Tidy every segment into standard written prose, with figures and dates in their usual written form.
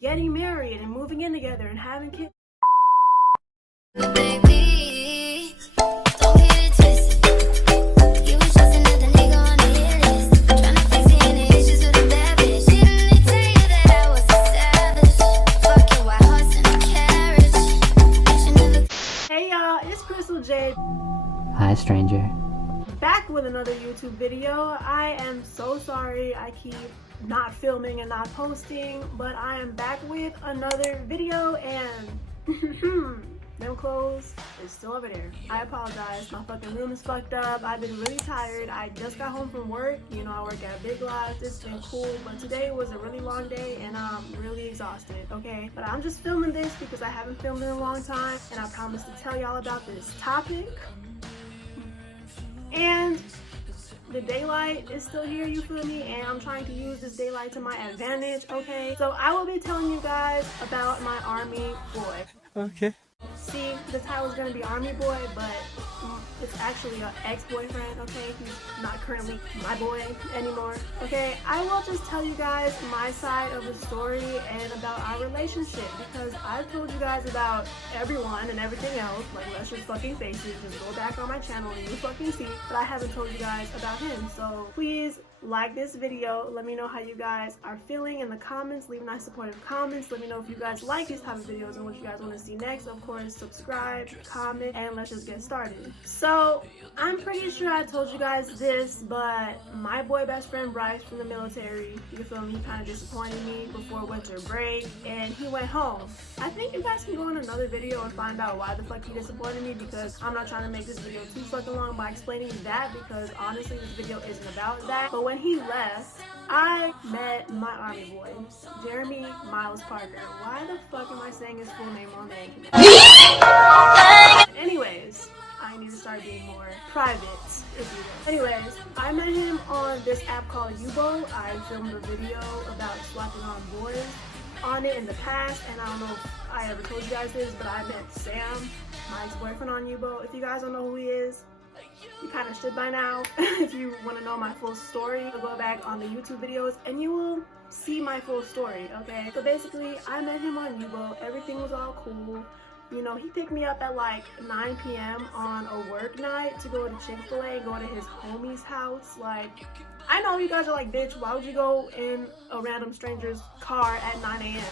getting married and moving in together and having kids. Baby, don't get it twisted. You was just another nigga on the hit list. Tryna fix any issues with a bad bitch. Didn't they tell you that I was a savage? Fucking white horse and a carriage. You never. Hey y'all, it's Crystal Jade. Hi, stranger. Back with another YouTube video. I am so sorry I keep not filming and not posting, but I am back with another video and them clothes is still over there. I apologize. My fucking room is fucked up. I've been really tired. I just got home from work. You know, I work at Big Lots. It's been cool, but today was a really long day and I'm really exhausted, okay? But I'm just filming this because I haven't filmed in a long time and I promised to tell y'all about this topic. And the daylight is still here, you feel me? And I'm trying to use this daylight to my advantage, okay? So I will be telling you guys about my army boy. Okay. See, the title is gonna be Army Boy, but it's actually an ex-boyfriend, okay? He's not currently my boy anymore, okay? I will just tell you guys my side of the story and about our relationship because I've told you guys about everyone and everything else, like let's just fucking face it, just go back on my channel and you fucking see, but I haven't told you guys about him. So please like this video, let me know how you guys are feeling in the comments, leave nice supportive comments, let me know if you guys like these type of videos and what you guys want to see next. Of course, subscribe, comment, and let's just get started. So I'm pretty sure I told you guys this, but my boy best friend Bryce from the military, you feel me, he kind of disappointed me before winter break and he went home. I think you guys can go in another video and find out why the fuck he disappointed me because I'm not trying to make this video too fucking long by explaining that because honestly this video isn't about that. But when he left, I met my army boy, Jeremy Miles Parker. Why the fuck am I saying his full name on the internet? Anyways, I need to start being more private, if you will. Anyways, I met him on this app called Yubo. I filmed a video about swapping on boys on it in the past, and I don't know if I ever told you guys this, but I met Sam, my ex-boyfriend on Yubo. If you guys don't know who he is, you kind of should by now. If you want to know my full story, go back on the YouTube videos and you will see my full story, okay? So basically, I met him on Yubo. Everything was all cool. You know, he picked me up at like 9 p.m. on a work night to go to Chick-fil-A and go to his homie's house. Like, I know you guys are like, bitch, why would you go in a random stranger's car at 9 a.m.?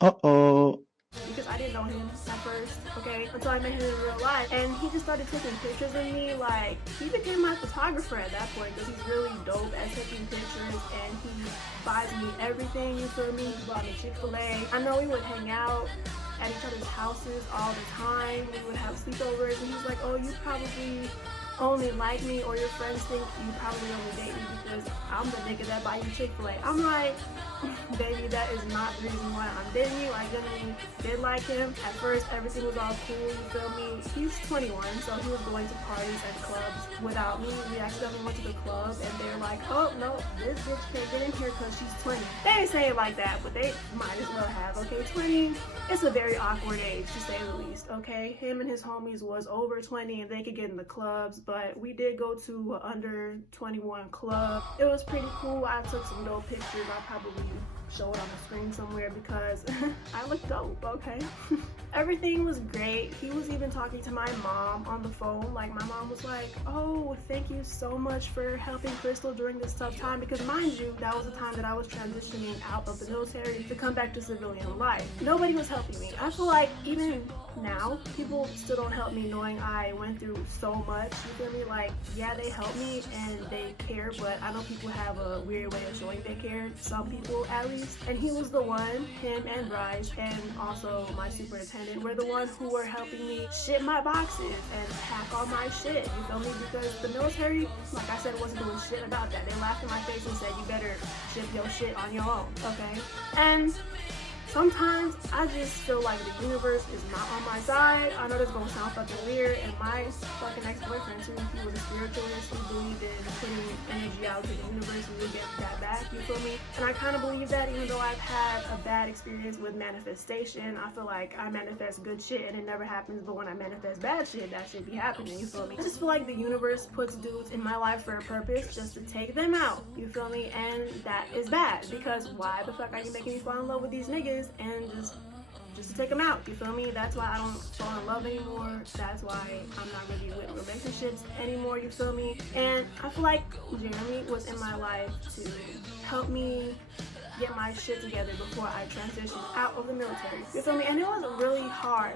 Uh-oh. Because I didn't know him at first, okay, until I met him in real life, and he just started taking pictures of me. Like, he became my photographer at that point because he's really dope at taking pictures and he buys me everything, you feel me? He bought me Chick-fil-A. I know we would hang out at each other's houses all the time. We would have sleepovers and he's like, oh, you probably only like me or your friends think you probably only date me because I'm the nigga that buy you Chick-fil-A. I'm like, baby, that is not the reason why I'm dating you. I genuinely did like him. At first, everything was all cool, you feel me? He's 21, so he was going to parties and clubs without me. We accidentally went to the club and they're like, oh, no, this bitch can't get in here because she's 20. They didn't say it like that, but they might as well have, okay? 20, it's a very awkward age to say the least, okay? Him and his homies was over 20 and they could get in the clubs, but we did go to an under 21 club. It was pretty cool. I took some dope pictures. I'll probably show it on the screen somewhere because I look dope, okay? Everything was great. He was even talking to my mom on the phone. Like, my mom was like, oh, thank you so much for helping Crystal during this tough time, because mind you, that was the time that I was transitioning out of the military to come back to civilian life. Nobody was helping me. I feel like even now, people still don't help me knowing I went through so much, you feel me? Like, yeah, they help me and they care, but I know people have a weird way of showing they care, some people at least. And he was the one, him and Bryce, and also my superintendent, were the ones who were helping me ship my boxes and pack all my shit, you feel me? Because the military, like I said, wasn't doing shit about that. They laughed in my face and said, you better ship your shit on your own, okay? And sometimes I just feel like the universe is not on my side. I know this is gonna sound fucking weird, and my fucking ex-boyfriend too, he was a spiritualist. He believed in putting energy out to the universe and you'll get that back, you feel me? And I kind of believe that, even though I've had a bad experience with manifestation. I feel like I manifest good shit and it never happens, but when I manifest bad shit, that shit be happening, you feel me? I just feel like the universe puts dudes in my life for a purpose, just to take them out, you feel me? And that is bad, because why the fuck are you making me fall in love with these niggas is and just to take them out, you feel me? That's why I don't fall in love anymore. That's why I'm not really with relationships anymore, you feel me? And I feel like Jeremy was in my life to help me get my shit together before I transitioned out of the military, you feel me? And it was really hard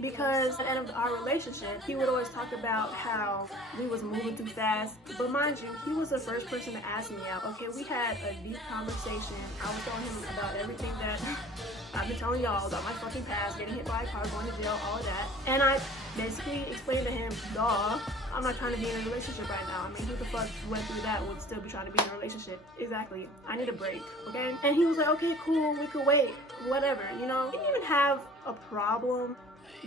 because at the end of our relationship, he would always talk about how we was moving too fast. But mind you, he was the first person to ask me out. Okay, we had a deep conversation. I was telling him about everything that I've been telling y'all about my fucking past, getting hit by a car, going to jail, all of that. And I basically explained to him, duh, I'm not trying to be in a relationship right now. I mean, who the fuck went through that would still be trying to be in a relationship? Exactly. I need a break, okay? And he was like, okay, cool, we could wait, whatever, you know? He didn't even have a problem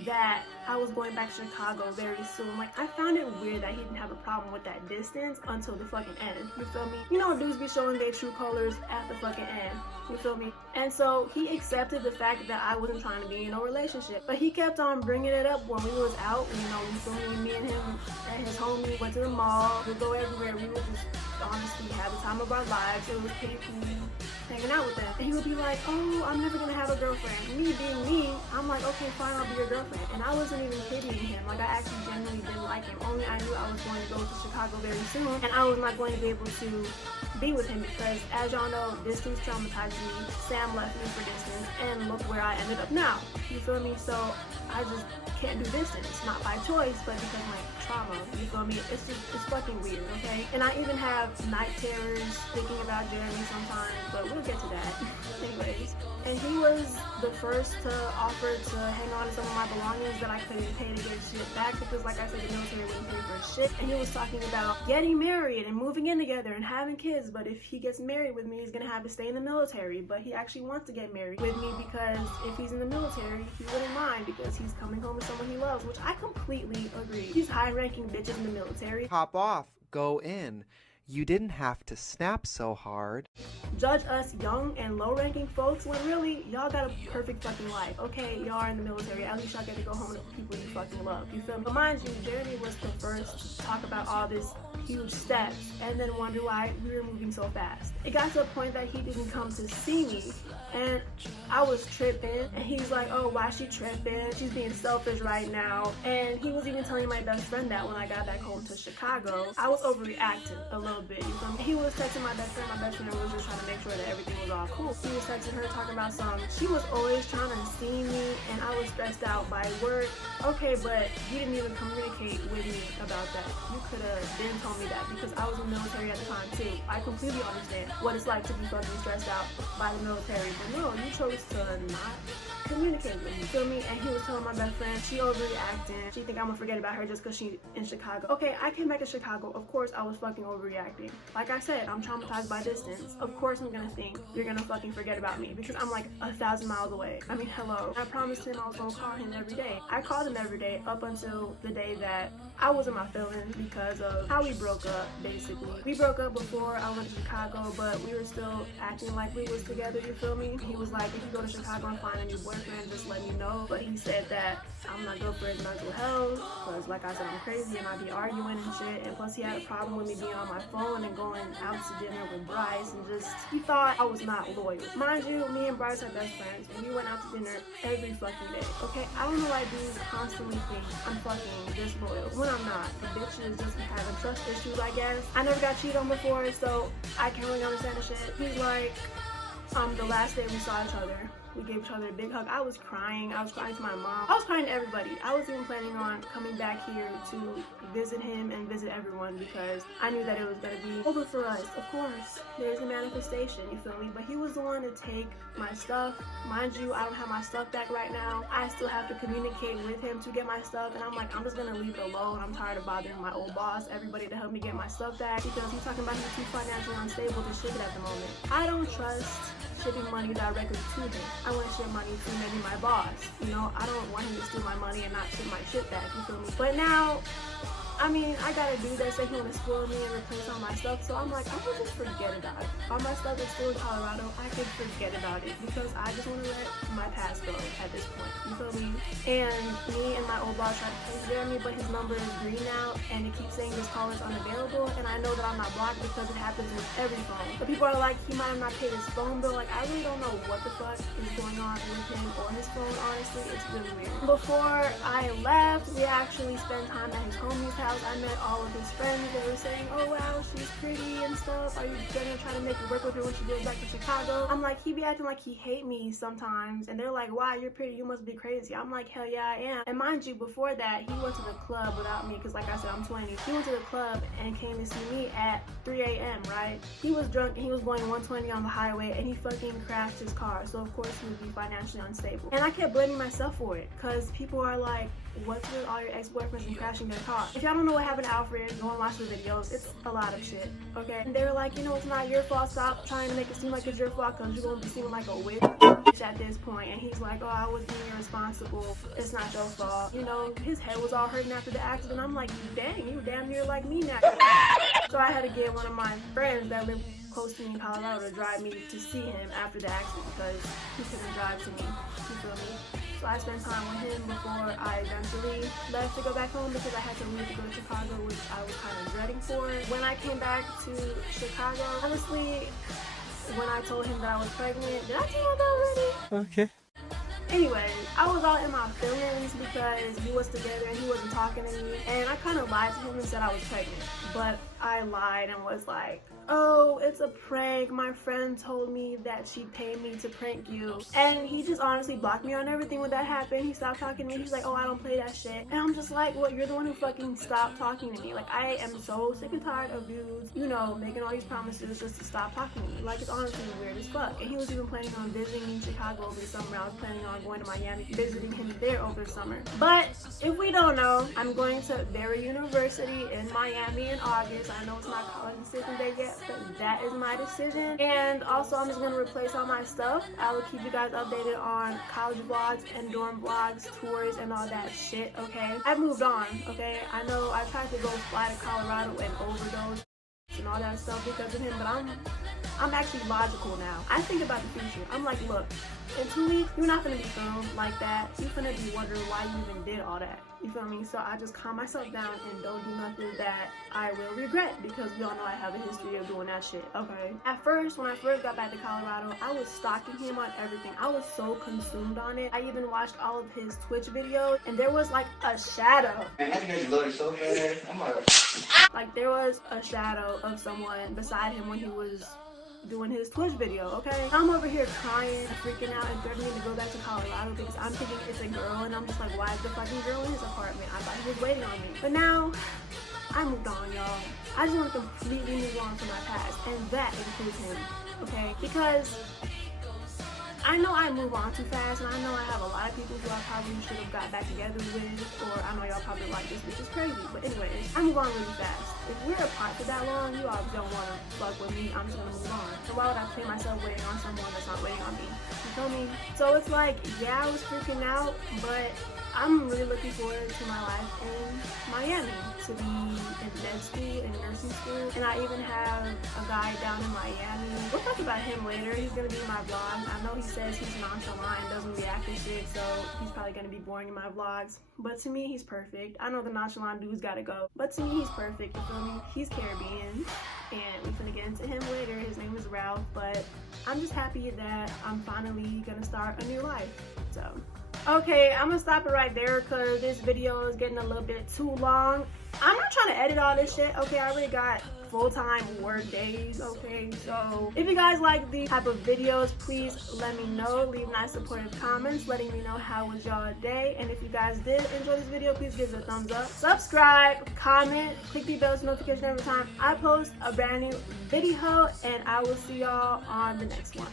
that I was going back to Chicago very soon. Like, I found it weird that he didn't have a problem with that distance until the fucking end, you feel me? You know, dudes be showing their true colors at the fucking end, you feel me? And so he accepted the fact that I wasn't trying to be in a relationship, but he kept on bringing it up when we was out, you know, you feel me? Me and him and his homie went to the mall, we'd go everywhere, we would just honestly have the time of our lives. It was pretty cool hanging out with them. And he would be like, oh, I'm never gonna have a girlfriend. Me being me, I'm like, okay, fine, I'll be your girlfriend. And I wasn't even pitying him. Like, I actually genuinely didn't like him. Only I knew I was going to go to Chicago very soon, and I was not going to be able to be with him because, as y'all know, distance traumatized me. Sam left me for distance, and look where I ended up now. You feel me? So I just can't do distance. Not by choice, but because of my trauma. You feel me? It's fucking weird, okay? And I even have night terrors thinking about Jeremy sometimes, but we'll get to that. Anyways, and he was the first to offer to hang on to some of my belongings that I couldn't pay to get shit back because, like I said, the military wouldn't pay for shit. And he was talking about getting married and moving in together and having kids, but if he gets married with me, he's gonna have to stay in the military. But he actually wants to get married with me because if he's in the military, he wouldn't mind because he's coming home with someone he loves, which I completely agree. These high-ranking bitches in the military Pop off, go in. You didn't have to snap so hard. judge us young and low-ranking folks when really y'all got a perfect fucking life. Okay, y'all are in the military. At least y'all get to go home to people you fucking love. You feel me? But mind you, Jeremy was the first to talk about all this huge steps and then wonder why we were moving so fast. It got to a point that he didn't come to see me, and I was tripping, and he's like, oh, why she tripping? She's being selfish right now. And he was even telling my best friend that when I got back home to Chicago, I was overreacting a little bit. You feel me? He was texting my best friend was just trying to make sure that everything was all cool. He was texting her talking about something. She was always trying to see me, and I was stressed out by work. Okay, but you didn't even communicate with me about that. You could have been told me that because I was in the military at the time too. I completely understand what it's like to be fucking stressed out by the military, but no, you chose to not communicate with me, feel me? And he was telling my best friend she overreacting. She think I'm gonna forget about her just because she's in Chicago. Okay, I came back to Chicago. Of course I was fucking overreacting. Like I said, I'm traumatized by distance. Of course I'm gonna think you're gonna fucking forget about me because I'm like 1,000 miles away. I mean, hello. I promised him I was gonna call him every day. I called him every day up until the day that I was in my feelings because of how we broke up, basically. We broke up before I went to Chicago, but we were still acting like we was together, you feel me? He was like, if you go to Chicago and find a new boyfriend, just let me know. But he said that I'm not good for his mental health because, like I said, I'm crazy and I be arguing and shit. And plus he had a problem with me being on my phone and going out to dinner with Bryce, and just, he thought I was not loyal. Mind you, me and Bryce are best friends, and we went out to dinner every fucking day, okay? I don't know why dudes constantly think I'm fucking disloyal when I'm not. The bitch is just having trust issues, I guess. I never got cheated on before, so I can't really understand the shit. He's like, the last day we saw each other, we gave each other a big hug. I was crying to my mom. I was crying to everybody. I was even planning on coming back here to visit him and visit everyone because I knew that it was gonna be over for us. Of course, there's a manifestation, you feel me? But he was the one to take my stuff. Mind you, I don't have my stuff back right now. I still have to communicate with him to get my stuff, and I'm like, I'm just gonna leave it alone. I'm tired of bothering my old boss, everybody to help me get my stuff back because he's talking about he's too financially unstable to ship it at the moment. I don't trust shipping money directly to him. I want to ship money to maybe my boss. You know, I don't want him to steal my money and not ship my shit back, you feel me? But now, I mean, I got a dude that said he want to spoil me and replace all my stuff, so I'm like, I'm gonna just forget about it. All my stuff is still in Colorado. I can forget about it because I just want to let my past go at this point. You feel me? And me and my old boss tried to place Jeremy, but his number is green now, and it keeps saying this call is unavailable. And I know that I'm not blocked because it happens with every phone. But people are like, he might have not paid his phone bill. Like, I really don't know what the fuck is going on with him or his phone. Honestly, it's really weird. Before I left, we actually spent time at his homie's house. I met all of his friends. They were saying, oh wow, she's pretty and stuff. Are you gonna try to make it work with her when she goes back to Chicago? I'm like, he be acting like he hate me sometimes, and they're like, wow, you're pretty, you must be crazy. I'm like, hell yeah, I am. And mind you, before that, he went to the club without me, because like I said, I'm 20. He went to the club and came to see me at 3 a.m., right? He was drunk and he was going 120 on the highway, and he fucking crashed his car, so of course he would be financially unstable. And I kept blaming myself for it, because people are like, what's with all your ex-boyfriends and crashing their car? If y'all don't know what happened to Alfred, go and watch the videos. It's a lot of shit, okay? And they were like, you know, it's not your fault. Stop trying to make it seem like it's your fault, because you're gonna be seeming like a witch at this point. And he's like, oh, I was being irresponsible. It's not your fault. You know, his head was all hurting after the accident. I'm like, dang, you damn near like me now. So I had to get one of my friends that lived close to me in Colorado to drive me to see him after the accident, because he couldn't drive to me. You feel me? So I spent time with him before I eventually left to go back home, because I had to leave to go to Chicago, which I was kind of dreading for. When I came back to Chicago, honestly, when I told him that I was pregnant, did I tell you that already? Okay. Anyway, I was all in my feelings because we was together and he wasn't talking to me, and I kind of lied to him and said I was pregnant. But I lied and was like, oh, it's a prank. My friend told me that she paid me to prank you. And he just honestly blocked me on everything when that happened. He stopped talking to me. He's like, oh, I don't play that shit. And I'm just like, well, you're the one who fucking stopped talking to me. Like, I am so sick and tired of dudes, you know, making all these promises just to stop talking to me. Like, it's honestly weird as fuck. And he was even planning on visiting me in Chicago over the summer. I was planning on going to Miami, visiting him there over the summer. But if we don't know, I'm going to Barry University in Miami in August. I know it's not college decision day yet, but that is my decision. And also, I'm just going to replace all my stuff. I will keep you guys updated on college vlogs and dorm vlogs, tours, and all that shit, okay? I've moved on, okay? I know I tried to go fly to Colorado and overdose and all that stuff because of him, but I'm actually logical now. I think about the future. I'm like, look, in 2 weeks, you're not gonna be filmed like that. You're gonna be wondering why you even did all that. You feel me? So I just calm myself down and don't do nothing that I will regret, because we all know I have a history of doing that shit, okay? At first, when I first got back to Colorado, I was stalking him on everything. I was so consumed on it. I even watched all of his Twitch videos, and there was like a shadow. Man, that nigga loaded so fast. I'm like, there was a shadow of someone beside him when he was doing his Twitch video, okay? I'm over here crying, freaking out, and threatening to go back to Colorado because I'm thinking it's a girl, and I'm just like, why is the fucking girl in his apartment? I thought he was waiting on me. But now, I moved on, y'all. I just want to completely move on from my past, and that includes him, okay? Because I know I move on too fast, and I know I have a lot of people who I probably should have got back together with, or I know y'all probably like this, which is crazy. But anyways, I move on really fast. If we're apart for that long, you all don't want to fuck with me. I'm just gonna move on. So why would I play myself waiting on someone that's not waiting on me? You feel me? So it's like, yeah, I was freaking out, but I'm really looking forward to my life in Miami, to be in med school and nursing school. And I even have a guy down in Miami. We'll talk about him later. He's gonna be in my vlogs. I know he says he's nonchalant and doesn't react to shit, so he's probably gonna be boring in my vlogs. But to me, he's perfect. I know the nonchalant dude's gotta go, but to me, he's perfect. You feel me? He's Caribbean, and we're gonna get into him later. His name is Ralph, but I'm just happy that I'm finally gonna start a new life. So. Okay, I'm gonna stop it right there because this video is getting a little bit too long. I'm not trying to edit all this shit, okay? I already got full-time work days, okay? So if you guys like these type of videos, please let me know. Leave nice supportive comments letting me know how was y'all day. And if you guys did enjoy this video, please give it a thumbs up. Subscribe, comment, click the bell notification every time I post a brand new video, and I will see y'all on the next one.